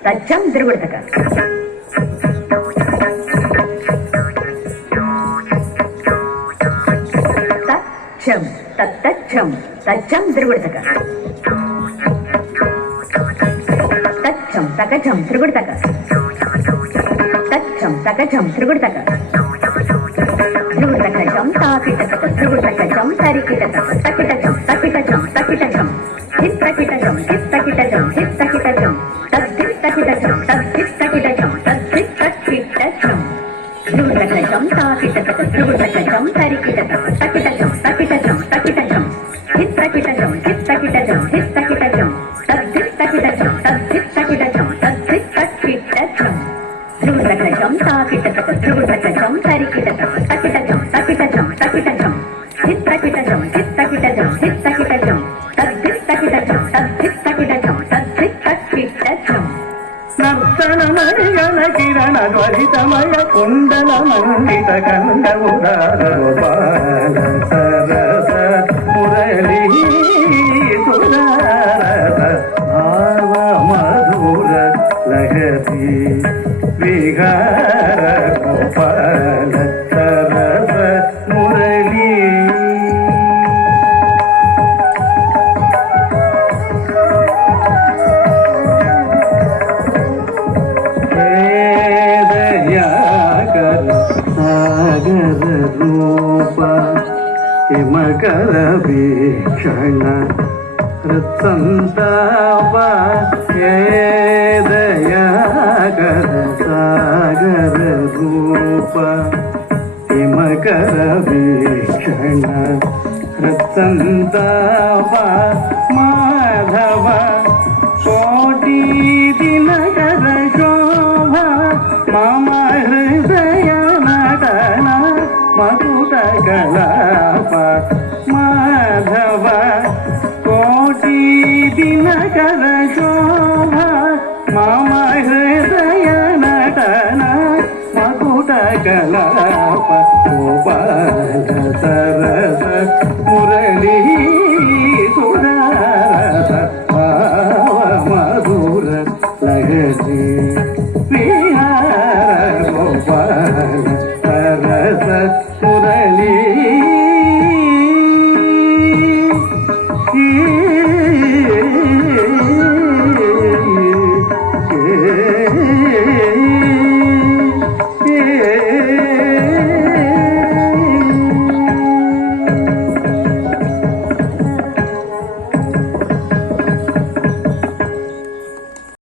తచ్చం తిరుగుడుతక తచ్చం తచ్చం తచ్చం తిరుగుడుతక తచ్చం తకచం తిరుగుడుతక తచ్చం తకచం తిరుగుడుతక తిరుగుడుతకచం తాకిటక తిరుగుడుతకచం తరికిటక తకిటకం తకిటకం తకిటకం హిత్తకిటకం హిత్తకిటకం హిత్తకిటకం తక్కిటకం తక్కిటకం తక్కిటకం తిరుగుడుతకచం తాకిటక తిరుగుడుతకచం తరికిటక తకిటకం తకిటకం తకిటకం హిత్తకిటకం హిత్తకిటకం హిత్తకిటకం తక్కిటకం తక్కిటకం తక్కిటకం తిరుగుడుతకచం తాకిటక తిరుగుడుతకచం తరికిటక తకిటకం తకిటకం తకిటకం హిత్తకిటకం హిత్తకిటకం హిత్తకిటకం తక్కిటకం తక్కిటకం తక్కిటకం నర్తన మరిగణ కిరణ ధ్వరితమయ కుండల మండిత కండముదార సరస మురళీ సుధారత భావ మధుర లహరి విహార గోపాల సరస మురళీ ಹಿಮಕರ ವೀಕ್ಷಣ ಹೃತ್ಸಂತಾಪ ದಯಾಕರ ಸಾಗರ ರೂಪ ಹಿಮಕರ ವೀಕ್ಷಣ ಹೃತ್ಸಂತಾಪ ಮಾಧವ ಕೋಟಿ ದಿನಕರ ಶೋಭ ಮಮ ಹೃದಯ ನಟನ ಮಧುರ ಕಲಾಪ ಮಾಧವ ಕೋಟಿ ದಿನಕರ ಶೋಭ ಮಮ ಹೃದಯ ನಟನ ಮಧುರ ಕಲಾಪ ಗೋಪಾಲ ಸರಸ ಮುರಳೀ ಸುಧಾರಸ ಭಾವ ಮಧುರ ಲಹರಿ ವಿಹಾರ ಗೋಪಾಲ ಸರಸ ಮುರಳೀ